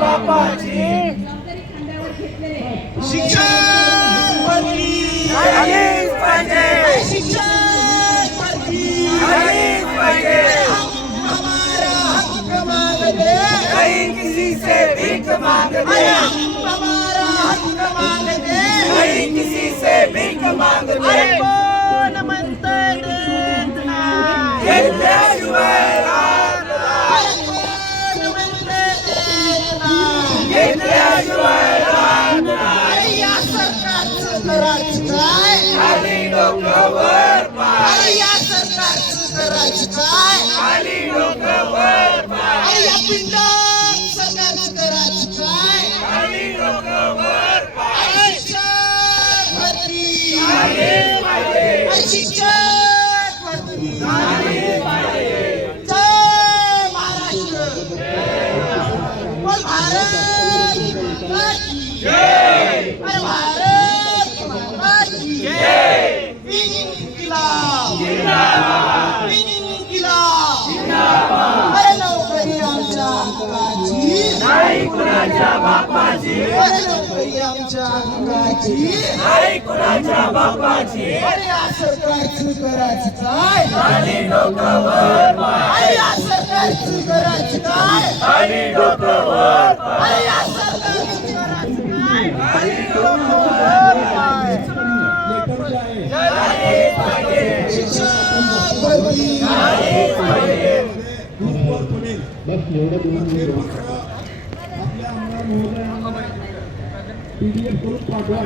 बापाची शिक्षण भरती झालीच पाहिजे, शिक्षण भरती झालीच पाहिजे। हमारा हक मांगते कहीं किसी से भीख मांगते, हमारा हक मांगते कहीं किसी से भीख मांगते। कोण म्हणतंय देत नाही घेतल्याशिवाय राहत नाही, कोण म्हणतंय देत नाही घेतल्याशिवाय राहत नाही। या सरकारचं करायचं काय खाली डोकं वर पाय, या सरकारचं करायचं काय खाली डोकं वर पाय, या पिंडात सरकारचं करायचं काय खाली डोकं वर पाय। शिक्षक भरती झालीच पाहिजे, शिक्षक भरती झालीच पाहिजे। जय महाराष्ट्र बोल भारत माता की जय, अरे भारत माता की जय, इन्किलाब जिंदाबाद, इन्किलाब जिंदाबाद। अरे नोकरी आमच्या हक्काची नाही कुणाच्या बापाची, अरे नोकरी आमच्या हक्काची नाही कुणाच्या बापाची। अरे या सरकारचं करायचं काय खाली डोकं वर पाय, अरे या सरकारचं करायचं काय खाली डोकं वर पाय, अरे या सरकारचं करायचं काय खाली डोकं वर पाय। झालीच पाहिजे, शिक्षक भरती झालीच पाहिजे। PDF करून पाठवा.